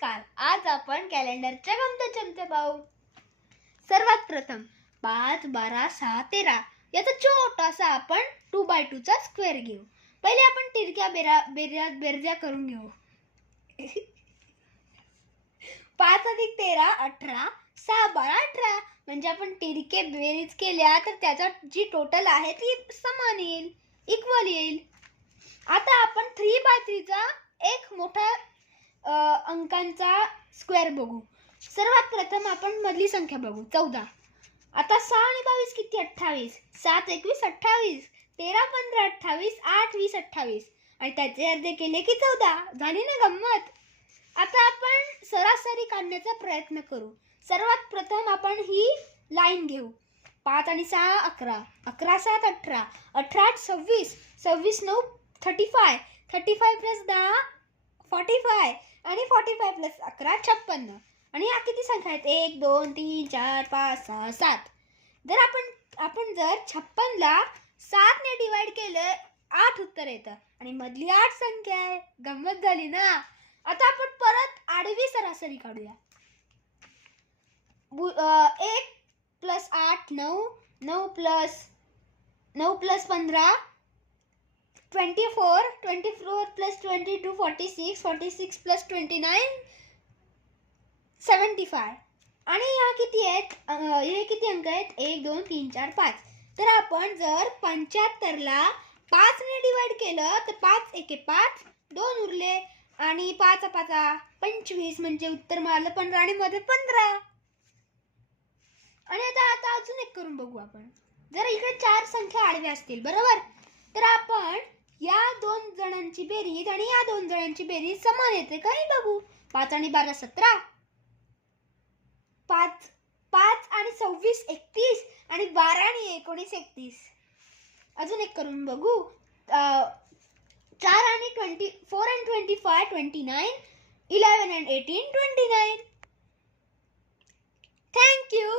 नमस्कार. आज आपण कॅलेंडरच्या गमते चमते पाहू सर्वात प्रथम पाच बारा सहा तेरा याचा छोटासा आपण टू बाय चा स्क्वेअर घेऊ. पहिले आपण तिरक्या बेरा बेर्या बेरज्या करून घेऊ. पाच अधिक तेरा अठरा सहा बारा अठरा. म्हणजे आपण तिरके बेरीज केल्या तर त्याचा जी टोटल आहे ती समान येईल इक्वल येईल. आता आपण थ्री बाय थ्रीचा एक मोठा अंकांचा स्क्वेअर बघू. सर्वात प्रथम आपण मधली संख्या बघू. चौदा. आता सहा आणि बावीस किती? अठ्ठावीस. सात एकवीस अठ्ठावीस. तेरा पंधरा अठ्ठावीस आठ वीस अठ्ठावीस. आणि त्याचे अर्धे केले की चौदा. झाली ना गंमत? आता आपण सरासरी काढण्याचा प्रयत्न करू. सर्वात प्रथम आपण ही लाईन घेऊ. पाच आणि सहा अकरा. अकरा सात अठरा. अठरा आठ सव्वीस. सव्वीस नऊ thirty five thirty five plus दहा फॉर्टी फाय आणि फॉर्टी फाय प्लस अकरा छप्पन्न. आणि या किती संख्या आहेत? एक दोन तीन चार पाच सहा सात. जर आपण आपण जर छप्पनला सातने डिवाइड केलं आठ उत्तर येतं. आणि मधली आठ संख्या आहे. गंमत झाली ना? आता आपण परत आडवी सरासरी काढूया. बु- एक प्लस आठ नऊ. नऊ प्लस नऊ प्लस पंधरा. Twenty four twenty four plus twenty two forty six forty six plus twenty nine seventy five आणि ह्या किती आहेत? हे किती अंक आहेत? एक दोन तीन चार पाच. तर आपण जर पंच्याहत्तरला पाचने डिवाइड केलं तर पाच एके पाच दोन उरले. आणि पाच पाचा पंचवीस म्हणजे उत्तर मारलं पंधरा आणि मध्ये पंधरा. आणि आता आता अजून एक करून बघू आपण. जर इकडे चार संख्या आडव्या असतील बरोबर? तर आपण या दोन जणांची बेरीज आणि या दोन जणांची बेरीज समान येते. काही बघू पाच आणि बारा सतरा. पाच पाच आणि सव्वीस एकतीस आणि बारा आणि एकोणीस एकतीस. अजून एक करून बघू. चार आणि twenty four and twenty five twenty nine eleven and eighteen twenty nine. Thank you